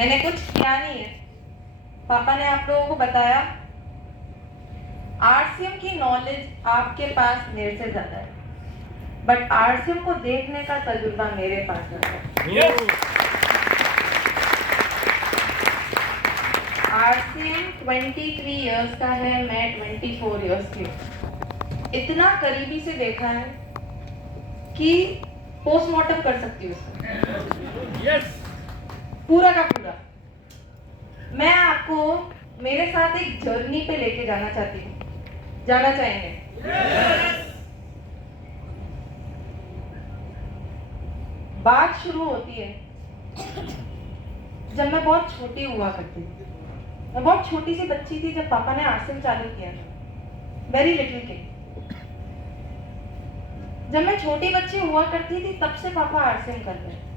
मैंने कुछ किया नहीं है। पापा ने आप लोगों को बताया आरसीएम की नॉलेज आपके पास मेरे से ज्यादा है, बट आरसीएम को देखने का तजुर्बा मेरे पास ज्यादा है। आरसीएम 23 इयर्स का है, मैं 24 इयर्स की हूँ। इतना करीबी से देखा है कि पोस्टमार्टम कर सकती हूँ उसका। पूरा का पूरा। मैं आपको मेरे साथ एक जर्नी पे लेके जाना चाहती हूँ। जाना चाहेंगे? बात शुरू होती है जब मैं बहुत छोटी हुआ करती थी। मैं बहुत छोटी सी बच्ची थी जब पापा ने आरसीएम चालू किया था। Very little kid. जब मैं छोटी बच्ची हुआ करती थी तब से पापा आरसीएम कर रहे हैं।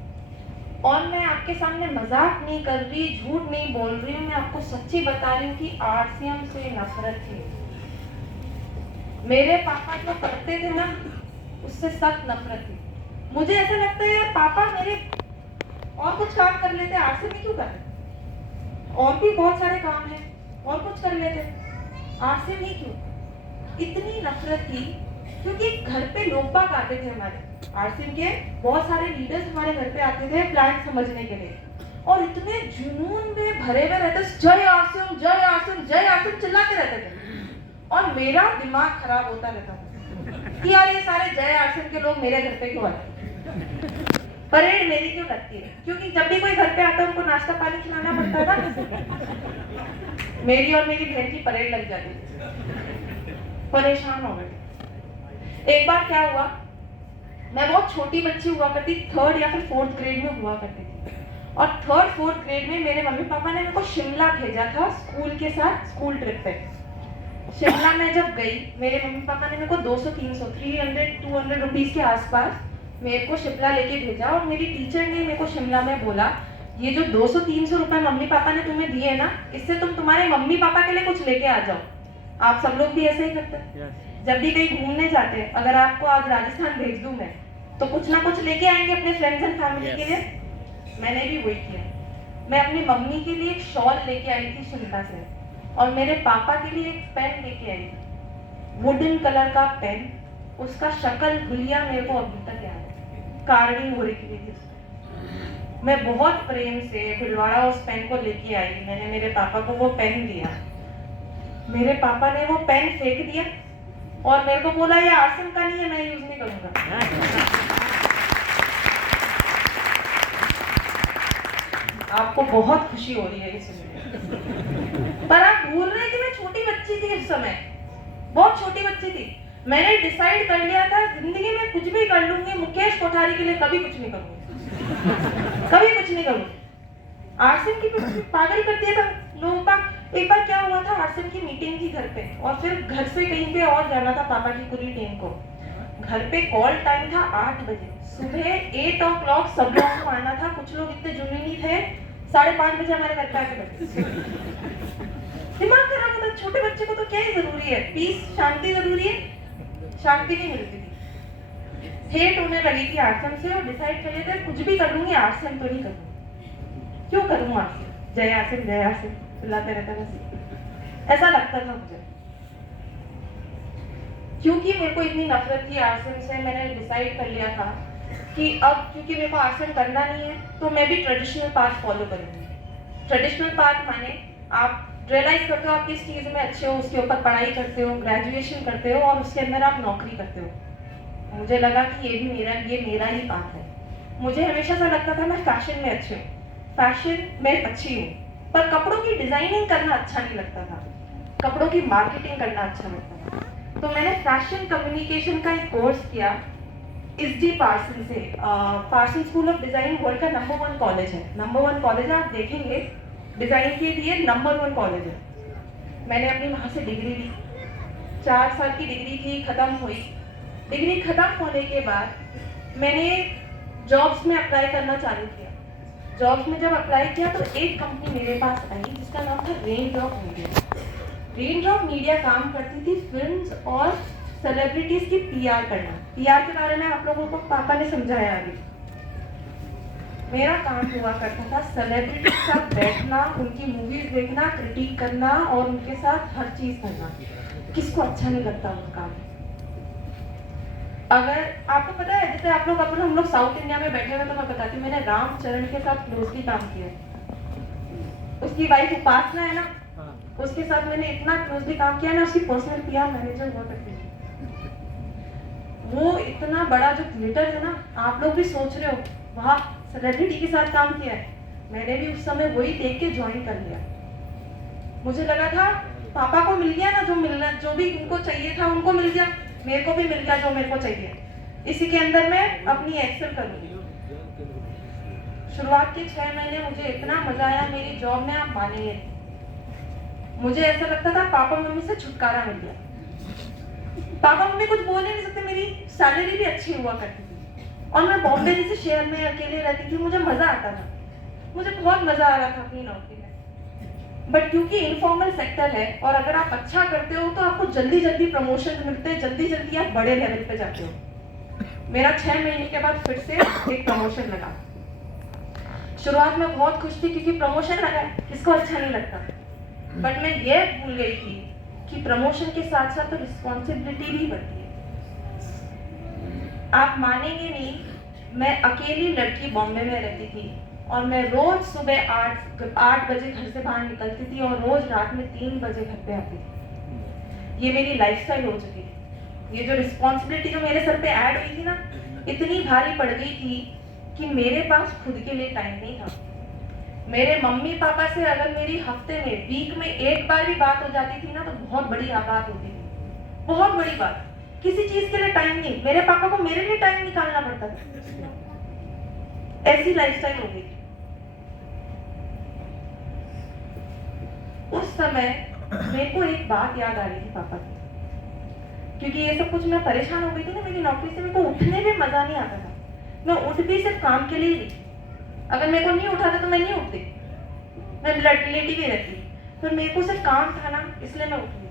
और मैं आपके सामने मजाक नहीं कर रही, झूठ नहीं बोल रही हूँ, मैं आपको सच्ची बता रही हूँ कि आरसीएम से नफरत थी। मेरे पापा जो करते थे ना, उससे सख्त नफरत थी। मुझे ऐसा लगता है यार पापा मेरे और कुछ काम कर लेते, आरसीएम ही क्यों कर रहे? और भी बहुत सारे काम है, और कुछ कर लेते, आरसीएम ही क्यों? इतनी नफरत थी क्योंकि घर पे लोग बाग आते थे हमारे आरसीएम के, बहुत सारे लीडर्स हमारे घर पे आते थे प्लान समझने के लिए, और इतने जुनून में भरे हुए रहते, जय आरसीएम जय आरसीएम जय आरसीएम चिल्लाते रहते थे। और मेरा दिमाग खराब होता रहता था कि यार ये सारे जय आरसीएम के लोग मेरे घर पे क्यों आते, परेड मेरी क्यों लगती है? क्योंकि जब भी कोई घर पे आता है उनको नाश्ता पानी खिलाना पड़ता था। मेरी और मेरी बहन की परेड लग जाती थी। परेशान हो गए। एक बार क्या हुआ, मैं बहुत छोटी बच्ची हुआ करती, 3rd या फिर 4th ग्रेड में हुआ करती थी, और 3rd 4th ग्रेड में मेरे मम्मी पापा ने मेरे को शिमला भेजा था स्कूल के साथ, स्कूल ट्रिप पे। शिमला में जब गई, मेरे मम्मी पापा ने मेरे को 200 300 200 रुपीज के आसपास मेरे को शिमला लेके भेजा, और मेरी टीचर ने मेरे को शिमला में बोला ये जो 200-300 रुपए मम्मी पापा ने तुम्हें दिए ना, इससे तुम तुम्हारे मम्मी पापा के लिए कुछ लेके आ जाओ। आप सब लोग भी ऐसे ही करते हैं। जब भी कहीं घूमने जाते हैं, अगर आपको आज राजस्थान भेज दूं मैं, तो कुछ ना कुछ लेके आएंगे अपने फ्रेंड्स एंड फैमिली के लिए। मैंने भी वही किया। मैं अपनी मम्मी के लिए एक शॉल लेके आई थी शिमला से, और मेरे पापा के लिए एक पेन लेके आई थी, वुडन कलर का पेन। उसका शक्ल गुलिया मेरे को अभी तक याद है, कार्विंग हो रही थी। मैं बहुत प्रेम से भिलवाड़ा उस पेन को लेके आई। मैंने मेरे पापा को वो पेन दिया, मेरे पापा ने वो पेन फेंक दिया और मेरे को बोला ये आरसीएम का नहीं है, मैं यूज नहीं करूंगा। आपको बहुत खुशी हो रही है ये सुनकर, पर आप भूल रहे हैं कि मैं छोटी बच्ची थी उस समय, बहुत छोटी बच्ची थी। मैंने डिसाइड कर लिया था जिंदगी में कुछ भी कर लूंगी, मुकेश कोठारी के लिए कभी कुछ नहीं करूंगी, कभी कुछ नहीं करूंगी। आरसीएम की पागल कर दिया था लोगों का। एक बार क्या हुआ था, आरसीएम की मीटिंग थी घर पे, और फिर घर से कहीं पे और जाना था पापा की पूरी टीम को। घर पे कॉल टाइम था 8 बजे, सुबह 8 o'clock सब लोगों को आना था। कुछ लोग इतने जुनूनी थे, 5:30 बजे हमारे घर पे आके बैठे। दिमाग खराब होता, छोटे बच्चे को तो क्या ही जरूरी है, पीस शांति जरूरी है, शांति नहीं मिलती थी। हेट होने लगी थी आरसीएम से, और डिसाइड कर लिया था कुछ भी कर लूंगी, आरसीएम तो नहीं करूंगी। क्यों करूँ आरसीएम, जय आरसीएम जय आरसीएम चिल्लाते रहता बस, ऐसा लगता था मुझे। क्योंकि मेरे को इतनी नफरत थी आरसीएम से, मैंने डिसाइड कर लिया था कि अब क्योंकि मेरे को आरसीएम करना नहीं है, तो मैं भी ट्रेडिशनल पाथ फॉलो करूंगी। ट्रेडिशनल पाथ माने आप रियलाइज करते हो आप किस चीज में अच्छे हो, उसके ऊपर पढ़ाई करते हो, ग्रेजुएशन करते हो, और उसके अंदर आप नौकरी करते हो। मुझे लगा कि ये मेरा ही पाथ है। मुझे हमेशा से लगता था मैं फैशन में अच्छी हूँ, फैशन में अच्छी हूँ, पर कपड़ों की डिजाइनिंग करना अच्छा नहीं लगता था, कपड़ों की मार्केटिंग करना अच्छा लगता था। तो मैंने फैशन कम्युनिकेशन का एक कोर्स किया एसडी पार्सन से। Parsons school of design world का नंबर 1 कॉलेज है, नंबर 1 कॉलेज है। आप देखेंगे डिजाइन के लिए नंबर 1 कॉलेज है। मैंने अपनी वहां से डिग्री ली, 4 साल की डिग्री थी, खत्म हुई। डिग्री खत्म होने के बाद मैंने जॉब्स में अप्लाई करना चालू किया। जॉब्स में जब अप्लाई किया तो एक कंपनी मेरे पास आई जिसका नाम था रेनड्रॉप मीडिया। रेनड्रॉप मीडिया काम करती थी फिल्म्स और सेलिब्रिटीज की पीआर करना। पीआर के बारे में आप लोगों को पापा ने समझाया अभी। मेरा काम हुआ करता था सेलिब्रिटी के साथ बैठना, उनकी मूवीज देखना, क्रिटिक करना और उनके साथ हर चीज करना। किसको अच्छा नहीं लगता वो काम? अगर आपको पता है, जैसे आप लोग हम लोग साउथ इंडिया में बैठे हुए, तो मैं बताती हूँ, मैंने रामचरण के साथ क्लोजली काम किया है। उसकी वाइफ उपासना है ना, उसके साथ मैंने इतना क्लोजली काम किया ना, उसकी पर्सनल पीआर मैनेजर हुआ करती थी। वो इतना बड़ा जो थिएटर है ना, आप लोग भी सोच रहे हो वहाँ सेलिब्रिटी के साथ काम किया है। मैंने भी उस समय वही देख के ज्वाइन कर लिया। मुझे लगा था पापा को मिल गया ना, जो मिलना, जो भी उनको चाहिए था उनको मिल गया, मेरे को भी मिल गया जो मेरे को चाहिए। इसी के अंदर मैं अपनी एक्सेल करूंगी। शुरुआत के 6 महीने मुझे इतना मजा आया मेरी जॉब में, आप मानेंगे। मुझे ऐसा लगता था पापा मम्मी से छुटकारा मिल गया। पापा मम्मी कुछ बोल ही नहीं सकते, मेरी सैलरी भी अच्छी हुआ करती थी और मैं बॉम्बे जैसे शहर में अकेले रहती थी। मुझे मजा आता था, मुझे बहुत मजा आ रहा था अपनी नौकरी में। बट क्योंकि इनफॉर्मल सेक्टर है और अगर आप अच्छा करते हो तो आपको जल्दी जल्दी प्रमोशन मिलते हैं, जल्दी जल्दी आप बड़े लेवल पे जाते हो। मेरा 6 महीने के बाद फिर से एक प्रमोशन लगा। शुरुआत में बहुत खुश थी क्योंकि प्रमोशन लगा, किसको अच्छा नहीं लगता। बट मैं ये भूल गई थी कि प्रमोशन के साथ साथ तो रिस्पॉन्सिबिलिटी भी बढ़ती है। आप मानेंगे नहीं, मैं अकेली लड़की बॉम्बे में रहती थी और मैं रोज सुबह 8 बजे घर से बाहर निकलती थी और रोज रात में 3 बजे घर पे आती थी। ये मेरी लाइफस्टाइल हो चुकी थी। ये जो रिस्पॉन्सिबिलिटी जो मेरे सर पे ऐड हुई थी ना, इतनी भारी पड़ गई थी कि मेरे पास खुद के लिए टाइम नहीं था। मेरे मम्मी पापा से अगर मेरी हफ्ते में, वीक में एक बार भी बात हो जाती थी ना, तो बहुत बड़ी बात होती थी, बहुत बड़ी बात। किसी चीज के लिए टाइम नहीं, मेरे पापा को मेरे लिए टाइम निकालना पड़ता था। ऐसी लाइफस्टाइल हो गई थी। उस समय मेरे को एक बात याद आ रही थी पापा की, क्योंकि ये सब कुछ मैं परेशान हो गई थी ना मेरी नौकरी से। मेरे को उठने में मजा नहीं आता था। मैं उठ भी सिर्फ काम के लिए ही, अगर मेरे को नहीं उठाता तो मैं नहीं उठती, मैं लेटी भी रहती। पर मेरे को सिर्फ काम था ना, इसलिए मैं उठी।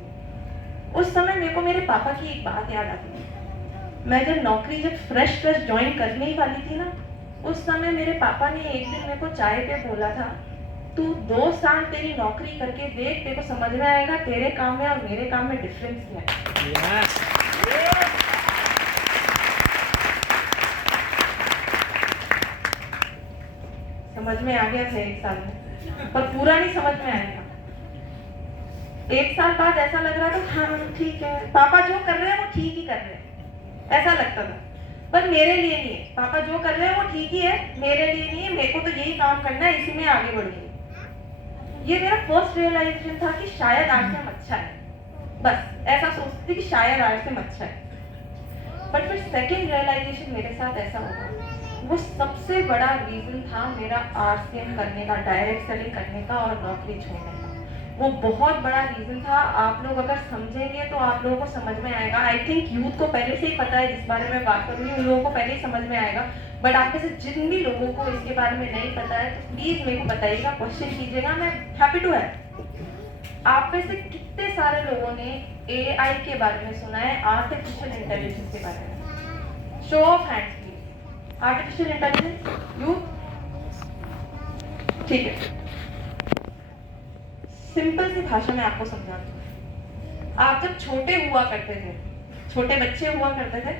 उस समय मेरे को मेरे पापा की एक बात याद आती थी। मैं जब नौकरी फ्रेश ज्वाइन करने ही वाली थी ना, उस समय मेरे पापा ने एक दिन मेरे को चाय पे बोला था, तू 2 साल तेरी नौकरी करके देख, तेरे को समझ में आएगा तेरे काम में और मेरे काम में डिफरेंस क्या है। समझ में आ गया था 1 साल में, पर पूरा नहीं समझ में आया था। 1 साल बाद ऐसा लग रहा था, हाँ ठीक है, पापा जो कर रहे हैं वो ठीक ही कर रहे हैं, ऐसा लगता था। पर मेरे लिए नहीं है, पापा जो कर रहे हैं वो ठीक ही है, मेरे लिए नहीं है। मेरे को तो यही काम करना है, इसी में आगे बढ़ूंगी। ये मेरा फर्स्ट रियलाइजेशन था कि शायद आज से हम अच्छा है। बस ऐसा सोचती थी कि शायद आज से हम अच्छा है। बट फिर सेकेंड रियलाइजेशन मेरे साथ ऐसा हुआ, वो सबसे बड़ा रीजन था मेरा आरसीएम करने का, डायरेक्ट सेलिंग करने का और नौकरी छोड़ने का। वो बहुत बड़ा रीजन था। आप लोग अगर समझेंगे तो आप लोगों को समझ में आएगा। आई थिंक यूथ को पहले से ही पता है, जिस बारे में बात करूँगी उन लोगों को पहले ही समझ में आएगा। बट आप में से जिन भी लोगों को इसके बारे में नहीं पता है तो प्लीज मेरे को बताइएगा, क्वेश्चन कीजिएगा, मैं हैप्पी टू हेल्प। आप में से कितने सारे लोगों ने एआई के बारे में सुना है, आर्टिफिशियल इंटेलिजेंस के बारे में? Show off hands please. Artificial intelligence youth, ठीक है। सिंपल सी भाषा में आपको समझाती हूँ। आप जब छोटे हुआ करते थे, छोटे बच्चे हुआ करते थे,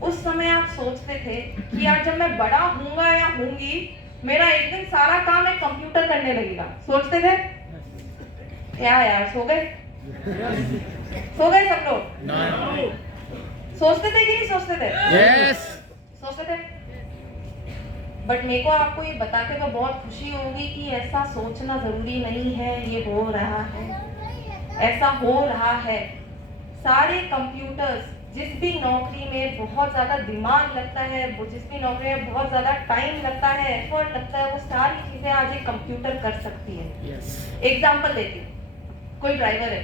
उस समय आप सोचते थे कि यार जब मैं बड़ा होऊंगा या होंगी, मेरा एक दिन सारा काम एक कंप्यूटर करने लगेगा। सोचते थे क्या यार? सो गए? सो गए सब लोग? सोचते थे कि नहीं सोचते थे? यस, सोचते थे। बट मेरे को आपको ये बता के तो बहुत खुशी होगी कि ऐसा सोचना जरूरी नहीं है, ये हो रहा है, ऐसा हो रहा है। सारे कंप्यूटर्स, जिस भी नौकरी में बहुत ज्यादा दिमाग लगता है, वो जिस भी नौकरी में बहुत ज्यादा टाइम लगता है, एफर्ट लगता है, वो सारी चीजें आज एक कंप्यूटर कर सकती है। एग्जाम्पल देती हूँ, कोई ड्राइवर है,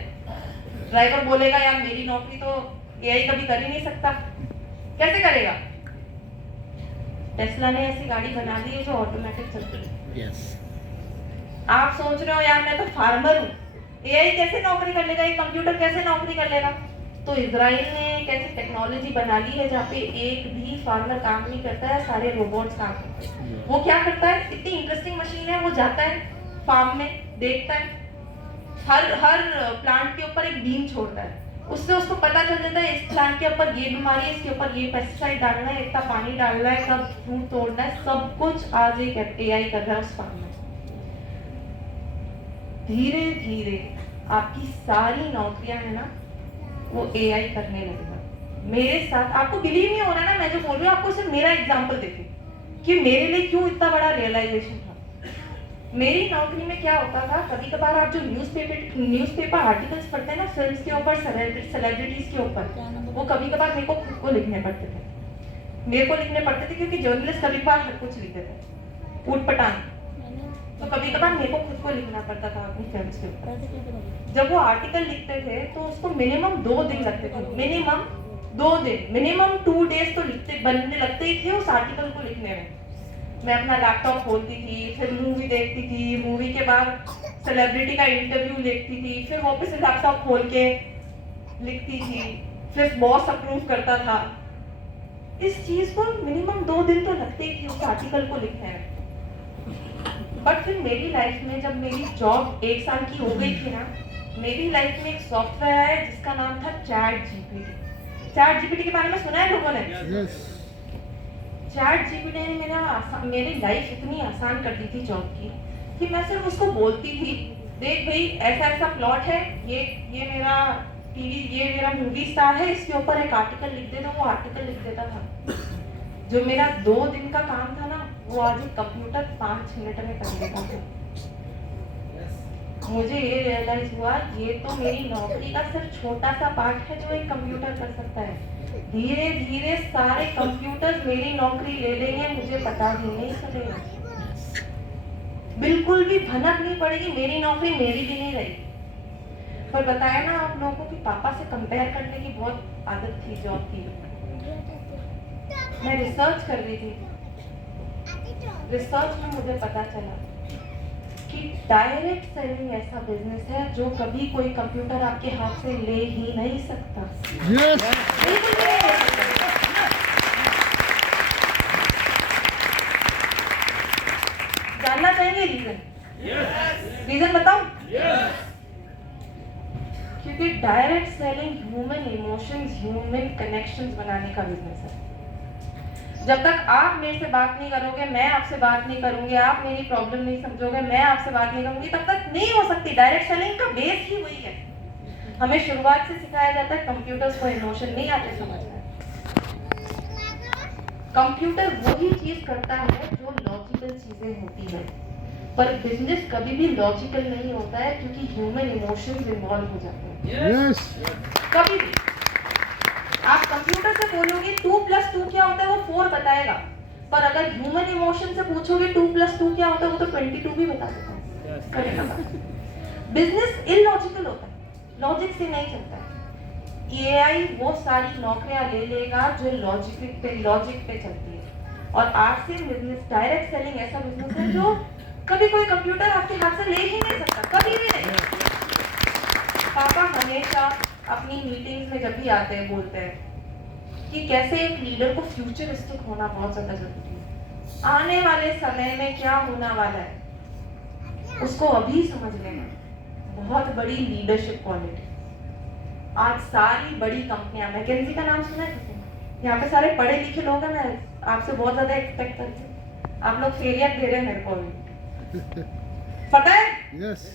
ड्राइवर बोलेगा यार मेरी नौकरी तो एआई कभी कर ही नहीं सकता। कैसे करेगा? टेस्ला ने ऐसी गाड़ी बना दी है जो ऑटोमेटिक चलती है। आप सोच रहे हो यार मैं तो फार्मर हूँ, एआई कैसे नौकरी कर लेगा, ये कंप्यूटर कैसे नौकरी कर लेगा? तो इजराइल ने एक ऐसी टेक्नोलॉजी बना ली है जहाँ पे एक भी फार्मर काम नहीं करता है, सारे रोबोट्स काम करते हैं। वो क्या करता है, इतनी इंटरेस्टिंग मशीन है, वो जाता है फार्म में, देखता है, हर प्लांट के ऊपर एक बीम छोड़ता है, उससे उसको पता चल जाता है इस प्लांट के ऊपर ये बीमारी है, इसके ऊपर ये पेस्टिसाइड डालना है, इतना पानी डालना है, कब फ्रूट तोड़ना है, सब कुछ आज एक एआई कर रहा है उस फार्म में। धीरे धीरे आपकी सारी नौकरियां है ना वो एआई करने लगेगा। मेरे साथ आपको बिलीव नहीं हो रहा ना मैं जो बोल रही हूँ, आपको सिर्फ मेरा एग्जांपल देती कि मेरे लिए क्यों इतना बड़ा रियलाइजेशन था। मेरी नौकरी में क्या होता था, कभी कभार आप जो न्यूज़पेपर आर्टिकल्स पढ़ते हैं ना फिल्म्स के ऊपर, सेलिब्रिटीज के ऊपर, वो कभी कभार मेरे को खुद को लिखने पड़ते थे क्योंकि जर्नलिस्ट कभी कभार हर कुछ लिखते थे ऊटपटांग, तो कभी कभार मेरे को खुद को लिखना पड़ता था अपनी फिल्म्स के ऊपर। जब वो आर्टिकल लिखते थे तो उसको मिनिमम 2 दिन लगते थे, मिनिमम 2 दिन, मिनिमम 2 डेज तो बनने लगते ही थे उस आर्टिकल को लिखने में। मैं अपना लैपटॉप खोलती थी, फिर मूवी देखती थी, मूवी के बाद सेलिब्रिटी का इंटरव्यू देखती थी, फिर वापस से लैपटॉप खोल के लिखती थी, फिर बॉस अप्रूव करता था। इस चीज को मिनिमम 2 दिन तो लगते ही थे उस आर्टिकल को लिखने में। बट फिर मेरी लाइफ में जब मेरी जॉब 1 साल की हो गई थी ना, मेरी लाइफ में एक सॉफ्टवेयर आया जिसका नाम था चैट जीपीटी के बारे में सुना है लोगों ने? चैट जीपीटी ने मेरी लाइफ इतनी आसान कर दी थी जॉब की कि मैं सिर्फ उसको बोलती थी, देख भाई ऐसा ऐसा प्लॉट है, ये मेरा टीवी, ये मेरा मूवी स्टार है, इसके ऊपर एक आर्टिकल लिख दे, तो वो आर्टिकल लिख देता था। जो मेरा 2 दिन का काम था ना वो आज एक कंप्यूटर 5 मिनट में कर देता था। मुझे ये रियलाइज हुआ ये तो मेरी नौकरी का सिर्फ छोटा सा पार्ट है जो एक कंप्यूटर कर सकता है। धीरे धीरे सारे कंप्यूटर्स मेरी नौकरी ले लेंगे, मुझे पता भी नहीं चलेगा, बिल्कुल भी भनक नहीं पड़ेगी, मेरी नौकरी मेरी भी नहीं रहेगी। पर बताया ना आप लोगों को कि पापा से कंपेयर करने की बहुत आदत थी जॉब की। मैं रिसर्च कर रही थी, रिसर्च में मुझे पता चला कि डायरेक्ट सेलिंग ऐसा बिजनेस है जो कभी कोई कंप्यूटर आपके हाथ से ले ही नहीं सकता। बिल्कुल भी नहीं ले सकता। जानना चाहेंगे रीजन? रीजन बताओ? क्योंकि direct selling human emotions, human connections बनाने का बिजनेस है। जब तक आप मेरे से बात नहीं करोगे, मैं आपसे बात नहीं करूंगी, आप मेरी प्रॉब्लम नहीं समझोगे, मैं आपसे बात नहीं करूंगी, तब तक नहीं हो सकती। डायरेक्ट सेलिंग का बेस ही वही है। हमें शुरुआत से सिखाया जाता है कंप्यूटर्स को इमोशन नहीं आते समझना। कंप्यूटर वही चीज करता है जो लॉजिकल चीजें होती है, पर बिजनेस कभी भी लॉजिकल नहीं होता है क्योंकि ह्यूमन इमोशंस इन्वॉल्व हो जाते हैं। कभी भी आप कंप्यूटर से बोलोगे 2+2 क्या होता है, वो 4 बताएगा, पर अगर ह्यूमन इमोशन से पूछोगे 2+2 क्या होता है, वो तो 22 भी बता देता है। बिजनेस इलॉजिकल होता है, लॉजिक से नहीं चलता है। एआई वो सारी नौकरियां ले लेगा जो लॉजिक पे चलती है। और आज से बिजनेस, डायरेक्ट सेलिंग ऐसा बिजनेस है जो कभी कोई कंप्यूटर आपके हाथ से ले ही नहीं सकता, कभी भी नहीं। पापा हमेशा अपनी मीटिंग्स में जब भी आते हैं बोलते हैं कि कैसे एक लीडर को फ्यूचरिस्टिक होना बहुत ज्यादा जरूरी है। आने वाले समय में क्या होना वाला है उसको अभी समझ लेना, बहुत बड़ी लीडरशिप क्वालिटी। आज सारी बड़ी कंपनियां, मैकेंजी का नाम सुना है किसी? यहाँ पे सारे पढ़े लिखे लोग हैं, मैं आपसे बहुत ज्यादा एक्सपेक्ट करती हूँ, आप लोग फेलियर दे रहे हैं मेरे को अभी, पता है? यस।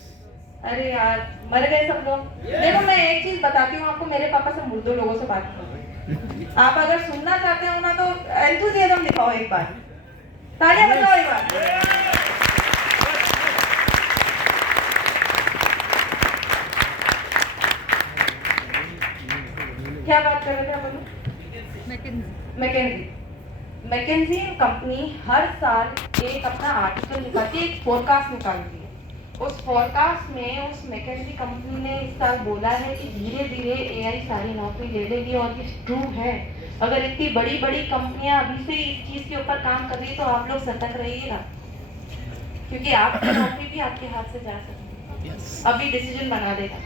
अरे यार मर गए सब लोग। देखो मैं एक चीज बताती हूँ आपको, मेरे पापा से मुर्दों लोगों से बात करो। आप अगर सुनना चाहते हो ना तो एंथुसियाज्म दिखाओ एक बार, तालियां बजाओ एक बार। क्या बात कर रहे थे आप? मैकेंजी कंपनी हर साल एक अपना आर्टिकल निकालती है, एक फोरकास्ट निकालती है। उस फोरकास्ट में उस मैकेंजी कंपनी ने इस साल बोला है कि धीरे धीरे एआई सारी नौकरी ले लेगी, और ये ट्रू है। अगर इतनी बड़ी बड़ी कंपनियां अभी से इस चीज के ऊपर काम कर रही है तो आप लोग सतर्क रहिएगा, क्योंकि आपकी नौकरी भी आपके हाथ से जा सकती है। अभी डिसीजन बना देगा।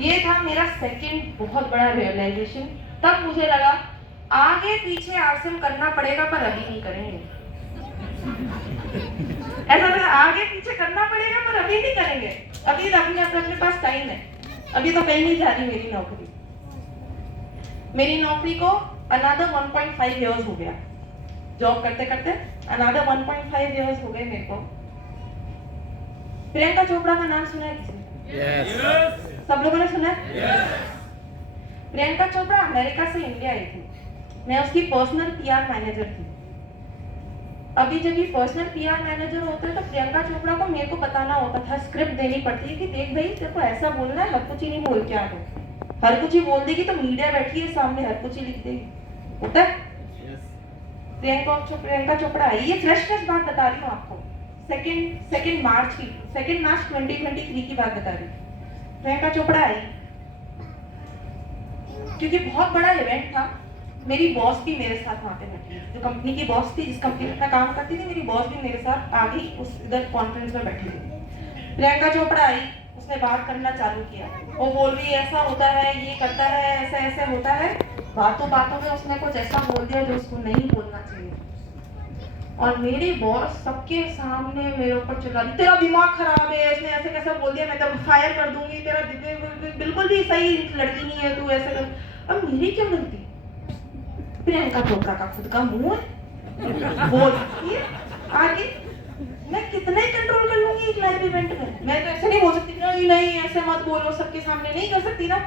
ये था मेरा सेकंड बहुत बड़ा रियलाइजेशन। तब मुझे लगा आगे पीछे आरसीएम करना पड़ेगा पर अभी नहीं करेंगे। ऐसा लगा आगे पीछे करना पड़ेगा पर अभी नहीं करेंगे। अभी अपने पास टाइम है। अभी तो कहीं नहीं जा रही मेरी नौकरी। मेरी नौकरी को अनदर 1.5 इयर्स हो गया जॉब करते करते। अनदर 1.5 इयर्स हो गए मेरे को। प्रियंका चोपड़ा का नाम सुना है किसी ने? yes. सब लोगों ने सुना है? yes. प्रियंका चोपड़ा अमेरिका से इंडिया आई थी। मैं उसकी पर्सनल पीआर मैनेजर थी। अभी जब ये पर्सनल पीआर मैनेजर होता है तो प्रियंका चोपड़ा को मेरे को बताना होता था, स्क्रिप्ट देनी पड़ती है कि देख भाई तेरे को ऐसा बोलना है, हर कुछ ही नहीं बोल के आ गए। हर कुछ ही बोल देगी तो मीडिया बैठी है सामने, हर कुछ ही लिख देगी। होता है? प्रियंका चोपड़ा आई। ये फ्रेश बात बता रही हूँ आपको। सेकेंड मार्च 2023 की बात बता रही हूँ। प्रियंका चोपड़ा आई क्योंकि बहुत बड़ा इवेंट था। मेरी बॉस भी मेरे साथ वहाँ पे बैठी थी। जो कंपनी की बॉस थी, जिस कंपनी में मैं काम करती थी, मेरी बॉस भी मेरे साथ आगे उस इधर कॉन्फ्रेंस में बैठी थी। प्रियंका चोपड़ा आई, उसने बात करना चालू किया। वो बोल रही ऐसा होता है, ये करता है, ऐसा ऐसे होता है। बातों बातों में उसने कुछ ऐसा बोल दिया जो उसको नहीं बोलना चाहिए। और मेरी बॉस सबके सामने मेरे ऊपर चिल्ला रही, तेरा दिमाग खराब है, इसने ऐसे कैसे बोल दिया, मैं तेरे को फायर कर दूंगी, तेरा बिल्कुल भी सही लड़की नहीं है तू, ऐसे कर। अब मेरी क्या गलती? प्रियंका चोपड़ा का खुद का मुंह है, बोलती है आगे। मैं कितना ही कंट्रोल कर लूंगी एक लाइव इवेंट में? मैं तो ऐसे नहीं बोल सकती नहीं नहीं ऐसे मत बोलो, सबके सामने नहीं कर सकती ना।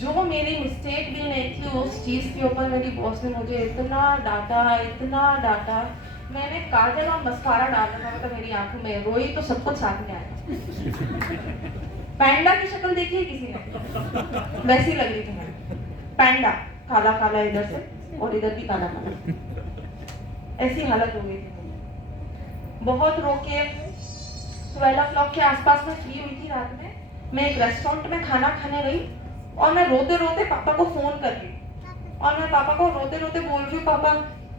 जो मेरी मिस्टेक भी नहीं थी उस चीज के ऊपर मेरी बॉस ने मुझे इतना डांटा। मैंने काजल और मस्कारा डाला था तो मेरी आंखों में रोई तो सब कुछ साथ में आया। पैंडा की शक्ल देखी है किसी ने? वैसी लग रही थी मैं। पैंडा, काला काला इधर से और इधर भी काला काला, ऐसी हालत हो गई थी। बहुत रोके 12 o'clock के आसपास में फ्री हुई थी रात में। मैं एक रेस्टोरेंट में खाना खाने गई और मैं रोते रोते पापा को फोन कर रही। और मैं पापा को रोते रोते बोल रही हूँ, पापा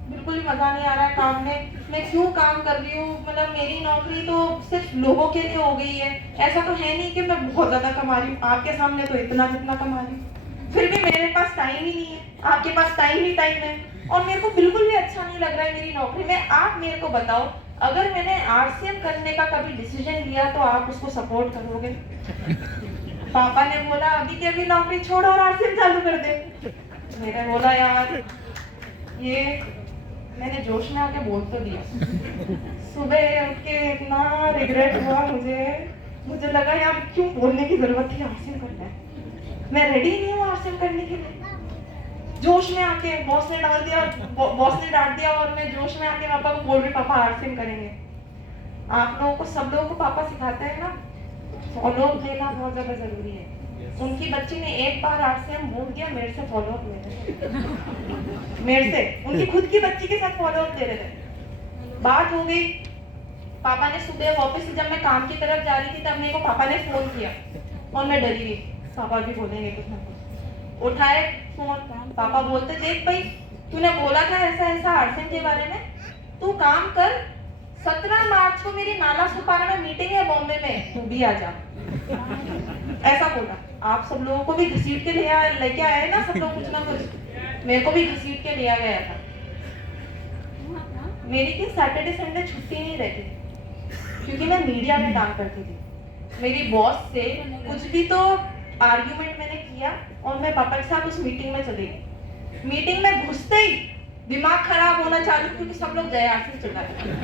बिल्कुल भी मजा नहीं आ रहा है काम में, मैं क्यों काम कर रही हूँ, मतलब मेरी नौकरी तो सिर्फ लोगों के लिए हो गई है। ऐसा तो है नहीं कि मैं बहुत ज्यादा कमा रही हूँ, आपके सामने तो इतना जितना कमा रही हूँ, फिर भी मेरे पास टाइम ही नहीं है, आपके पास टाइम ही टाइम है। और मेरे को बिल्कुल भी अच्छा नहीं लग रहा है मेरी नौकरी में। आप मेरे को बताओ, अगर मैंने आरसीएम करने का कभी डिसीजन लिया तो आप उसको सपोर्ट करोगे? पापा ने बोला अभी के अभी नौकरी छोड़ और आरसीएम चालू कर दे। मैंने बोला यार ये मैंने जोश में आके बोल तो दिया। सुबह उठ के इतना रिग्रेट हुआ मुझे लगा यार क्यों बोलने की जरूरत थी, आरसीएम करना है, मैं रेडी नहीं हूँ आरसीएम करने के लिए। जोश में आके बॉस ने डांट दिया और मैं जोश में आके पापा को बोल रही पापा आरसीएम करेंगे। आप लोगों को, सब लोगों को पापा सिखाते हैं ना, फॉलो अप लेना बहुत ज्यादा जरूरी है। उनकी बच्ची ने एक बार आरसीएम बोल दिया, मेरे से फॉलो अप ले रहे, मेरे से उनकी खुद की बच्ची के साथ फॉलो अप ले रहे थे। बात हो गई। पापा ने सुबह वापस जब मैं काम की तरफ जा रही थी तब मेरे को पापा ने फोन किया और मैं डरी गई, पापा भी बोलेंगे कुछ ना कुछ। उठाए फोन, पापा बोलते देख भाई तूने बोला था ऐसा ऐसा आरसीएम के बारे में, तू काम कर, 17 मार्च को मेरी नाला सुपारा में मीटिंग है बॉम्बे में, तू भी आ जा। ऐसा बोला। आप सब लोगों को भी घसीट के लेके आए ना, सब लोग कुछ ना कुछ, मेरे को भी घसीट के लिया गया था। मेरी की सैटरडे संडे छुट्टी नहीं रहती क्योंकि मैं मीडिया में काम करती थी। मेरी बॉस से कुछ भी तो आर्ग्यूमेंट मैंने किया और मैं पापा के साथ उस मीटिंग में चली गई। मीटिंग में घुसते ही दिमाग खराब होना चालू क्योंकि सब लोग जय आरसीएम चिल्ला रहे हैं।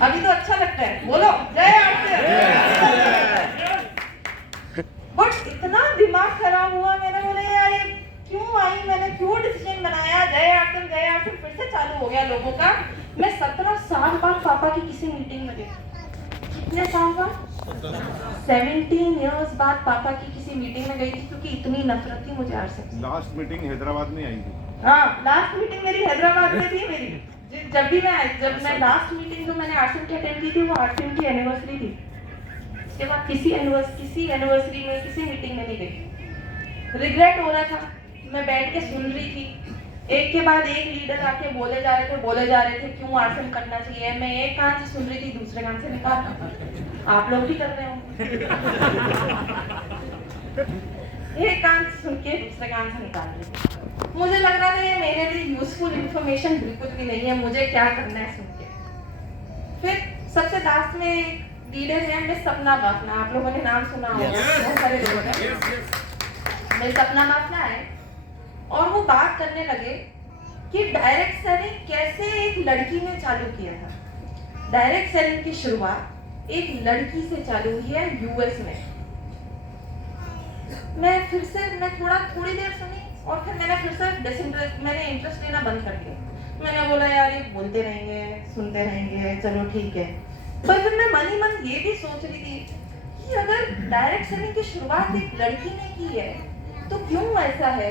अभी तो अच्छा लगता है, बोलो जय आरसीएम। बट इतना दिमाग खराब हुआ, मैंने बोला यार ये क्यों आई, मैंने क्यों डिसीजन बनाया, जय आरसीएम फिर से चालू हो गया लोगों का। मैं 17 साल बाद पापा की किसी मीटिंग में गई। कितने साल बाद? 17 इयर्स बाद पापा की किसी मीटिंग में गई थी क्योंकि इतनी नफरत थी मुझे आरसीएम से। लास्ट मीटिंग हैदराबाद में आई थी। हाँ, लास्ट मीटिंग मेरी हैदराबाद में थी। मेरी जब मैं लास्ट मीटिंग जो मैंने आरसीएम की अटेंड की थी वो आरसीएम की एनिवर्सरी थी। उसके बाद किसी एनिवर्सरी में किसी मीटिंग में नहीं गई। रिग्रेट हो रहा था, मैं बैठ के सुन रही थी। एक के बाद एक लीडर आके बोले जा रहे थे क्यों आरसीएम करना चाहिए। मैं एक कान से सुन रही थी, दूसरे कान से निकाल। आप लोग भी कर रहे हो। एक कान से सुन के दूसरे कान से निकाल रही। मुझे लग रहा था ये मेरे लिए यूजफुल इंफॉर्मेशन बिल्कुल भी नहीं है, मुझे क्या करना है सुन के। फिर सबसे लास्ट में एक लीडर है मिस सपना बाफना, आप लोगों ने नाम सुना होगा, बहुत सारे लोग हैं। मिस सपना बाफना है और वो बात करने लगे कि डायरेक्ट सेलिंग कैसे एक लड़की ने चालू किया था। डायरेक्ट सेलिंग की शुरुआत एक लड़की से चालू हुई है यूएस में। मैं थोड़ी देर सुनी और फिर मैंने इंटरेस्ट लेना बंद कर दिया। मैंने बोला यार ये बोलते रहेंगे, सुनते रहेंगे, चलो ठीक है। पर फिर मैं मन ही मन ये भी सोच रही थी कि अगर डायरेक्ट सेलिंग की शुरुआत एक लड़की ने की है तो क्यों ऐसा है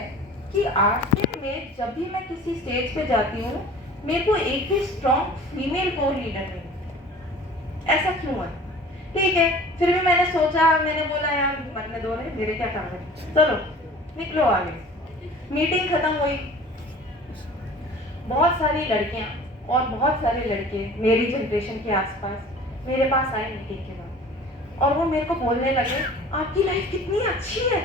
कि आरसीएम में जब भी मैं किसी स्टेज पे जाती हूँ मेरे को एक भी स्ट्रॉन्ग फीमेल कोर लीडर नहीं मिलती। ऐसा क्यों है? ठीक है, फिर भी मैंने सोचा, मैंने बोला यार मरने दो रे, मेरे क्या काम है, चलो निकलो आगे। मीटिंग खत्म हुई। बहुत सारी लड़कियां और बहुत सारे लड़के मेरी जनरेशन के आसपास मेरे पास आए मीटिंग के बाद और वो मेरे को बोलने लगे आपकी लाइफ कितनी अच्छी है,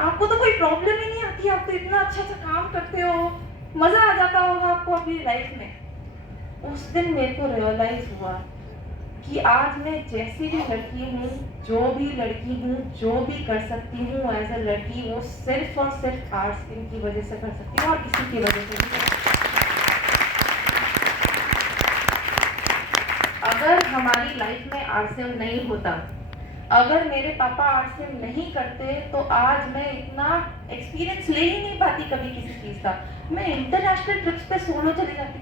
आपको तो कोई प्रॉब्लम ही नहीं आती, आप तो इतना अच्छा अच्छा काम करते हो, मजा आ जाता होगा आपको अपनी लाइफ में। उस दिन मेरे को रियलाइज हुआ कि आज मैं जैसी भी लड़की हूँ, जो भी लड़की हूँ, जो भी कर सकती हूँ एज अ लड़की, वो सिर्फ और सिर्फ आरसीएम की वजह से कर सकती हूँ और किसी की वजह से नहीं। अगर हमारी लाइफ में आरसीएम नहीं होता, अगर मेरे पापा आरसीएम नहीं करते तो आज मैं इतना एक्सपीरियंस ले ही नहीं पाती कभी किसी चीज का। मैं इंटरनेशनल ट्रिप्स पे सोलो चली जाती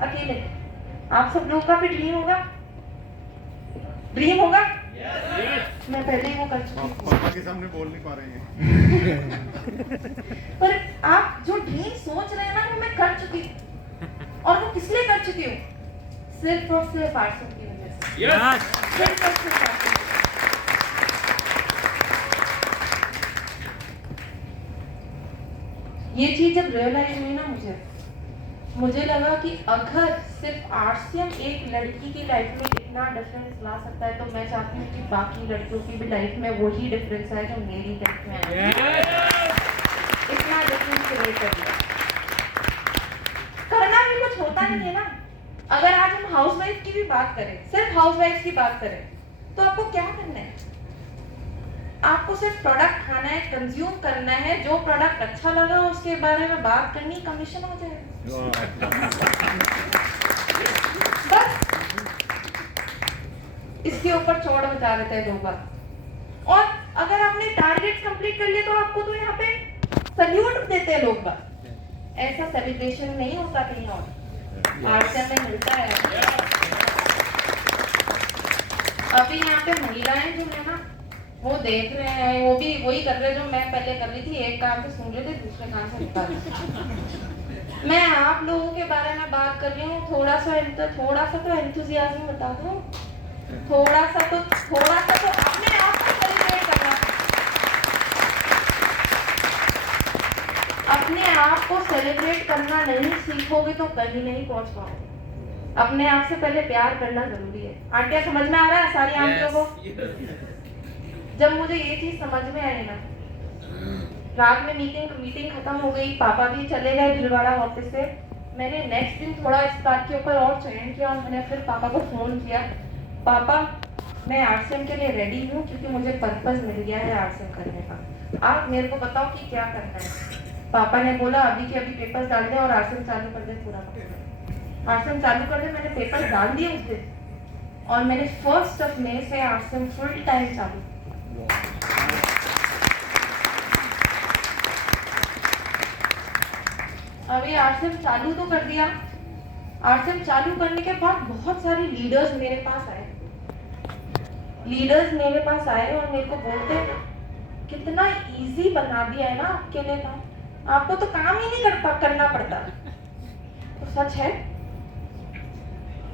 अकेले। आप सब लोगों का भी ड्रीम होगा? ड्रीम होगा? yes. मैं पहले ही वो कर चुकी हूँ। पापा के सामने बोल नहीं पा रहे हैं। पर आप जो ड्रीम सोच रहे हैं ना वो मैं कर चुकी हूँ। और वो किस लिए कर चुकी हूँ? सिर्फ और सिर्फ आरसीएम की वजह से। yes. सिर्फ और सिर्फ आरसीएम। ये चीज जब रियलाइज हुई ना मुझे लगा कि अगर सिर्फ आरसीएम एक लड़की की लाइफ में इतना डिफरेंस ला सकता है तो मैं चाहती हूँ कि बाकी लड़कियों की भी लाइफ में वही डिफरेंस है जो मेरी लाइफ में है। इतना डिफरेंस क्रिएट कर दिया। करना भी कुछ होता नहीं है ना। अगर आज हम हाउसवाइफ की भी बात करें, सिर्फ हाउसवाइफ की बात करें, तो आपको क्या करना है? आपको सिर्फ प्रोडक्ट खाना है, कंज्यूम करना है, जो प्रोडक्ट अच्छा लगा उसके बारे में बात करनी, कमीशन हो जाएगा। बस इसके ऊपर चौड़ मचा देते हैं लोग। और अगर आपने टारगेट कंप्लीट कर लिए तो आपको तो यहाँ पे सल्यूट देते हैं लोग। ऐसा सेलिब्रेशन नहीं होता कहीं और, आरसीएम में मिलता है। अभी यहाँ पे महिलाएं जो है ना वो देख रहे हैं, वो भी वही कर रहे हैं जो मैं पहले कर रही थी, एक कान से सुन रहे थे, दूसरे कान से निकाल रहे। मैं आप लोगों के बारे में बात कर रही हूँ, थोड़ा सा तो एंथुसियाज्म बता दो, थोड़ा सा तो अपने आप को सेलिब्रेट करना। अपने आप को सेलिब्रेट करना नहीं सीखोगे तो कहीं नहीं पहुंच पाओगे। अपने आप से पहले प्यार करना जरूरी है। आंटियां समझ में आ रहा है सारी आंटियों को? जब मुझे ये चीज समझ में आई ना, रात में मीटिंग खत्म हो गई, पापा भी चले गए भिलवाड़ा ऑफिस से। मैंने नेक्स्ट दिन थोड़ा इस बात के ऊपर और चयन किया और मैंने फिर पापा को फोन किया, पापा मैं आरसीएम के लिए रेडी हूँ क्योंकि मुझे पर्पस मिल गया है आरसीएम करने का, आप मेरे को बताओ कि क्या करना है। पापा ने बोला अभी के अभी पेपर्स डाल दे और आरसीएम चालू कर दे, पूरा आरसीएम चालू कर दे। मैंने पेपर डाल दिए उस दिन और मैंने 1 मई से आरसीएम फुल टाइम चालू। अभी आरसीएम चालू तो कर दिया। आरसीएम चालू करने के बाद बहुत सारे लीडर्स मेरे पास आए और मेरे को बोलते कितना इजी बना दिया है ना आपके लिए काम, आपको तो काम ही नहीं करना पड़ता। तो सच है,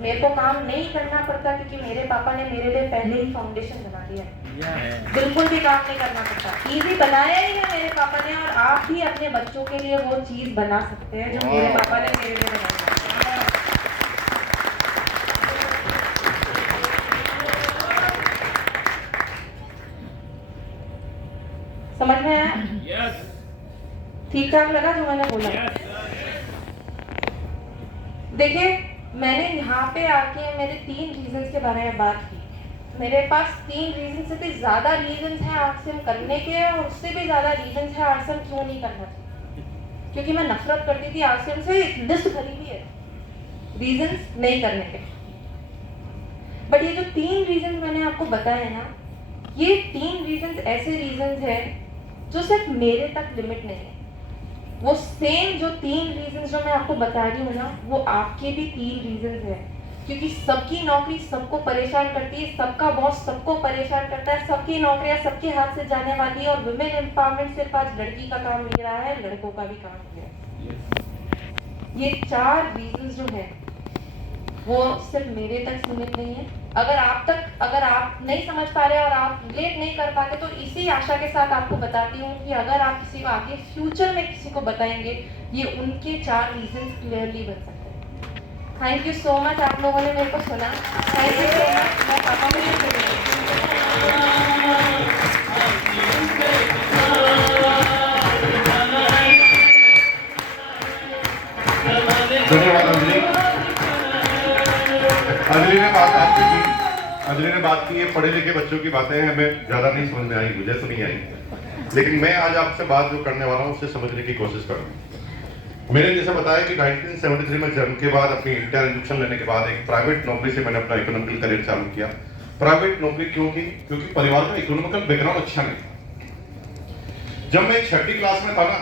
मेरे को काम नहीं करना पड़ता क्योंकि मेरे पापा ने मेरे लिए पहले ही फाउंडेशन बना दिया है। बिल्कुल भी काम नहीं करना पड़ता। इजी बनाया ही है मेरे पापा ने, और आप भी अपने बच्चों के लिए वो चीज बना सकते हैं जो मेरे पापा ने मेरे लिए बनाई है। समझ में आया? ठीक ठाक लगा जो मैंने बोला? देखिए, मैंने यहाँ पे आके मेरे 3 रीजंस के बारे में बात की। मेरे पास 3 रीजन से भी ज्यादा रीजंस हैं आरसीएम करने के, और उससे भी ज्यादा रीजंस हैं आरसीएम क्यों नहीं करना चाहिए। क्योंकि मैं नफरत करती थी आरसीएम से, एक लिस्ट भरी हुई है रीजंस नहीं करने के। बट ये जो 3 रीजन मैंने आपको बताए ना, ये 3 रीजंस ऐसे रीजंस हैं जो सिर्फ मेरे तक लिमिट नहीं है। वो सेम जो 3 रीजंस जो मैं आपको बता रही हूँ ना, वो आपके भी 3 रीजंस हैं। क्योंकि सबकी नौकरी सबको परेशान करती है, सबका बॉस सबको परेशान करता है, सबकी नौकरियां सबके हाथ से जाने वाली है, और वुमेन एम्पावरमेंट सिर्फ आज लड़की का काम नहीं रहा है, लड़कों का भी काम हो गया। ये 4 रीजंस जो है वो सिर्फ मेरे तक सीमित नहीं है। अगर आप नहीं समझ पा रहे और आप रिलेट नहीं कर पाते, तो इसी आशा के साथ आपको बताती हूँ कि अगर आप किसी को आगे फ्यूचर में किसी को बताएंगे, ये उनके 4 रीजंस क्लियरली बन सकते हैं। थैंक यू सो मच, आप लोगों ने मेरे को सुना। Thank you so much. मैं पापा को धन्यवाद अंजलि। अंजलि ने बात की है, पढ़े लिखे बच्चों की बातें हमें ज्यादा नहीं समझ में आई, मुझे तो नहीं आई, लेकिन मैं आज आपसे बात जो करने वाला हूँ उससे समझने की कोशिश करूँगा। मैंने जैसे बताया कि 1973 में जन्म के बाद अपनी इंटर एजुकेशन लेने के बाद एक प्राइवेट नौकरी से मैंने अपना इकोनॉमिकल करियर चालू किया। प्राइवेट नौकरी क्यों की? क्योंकि परिवार का इकोनॉमिकल बैकग्राउंड अच्छा नहीं था। जब मैं 6ठी क्लास में था ना,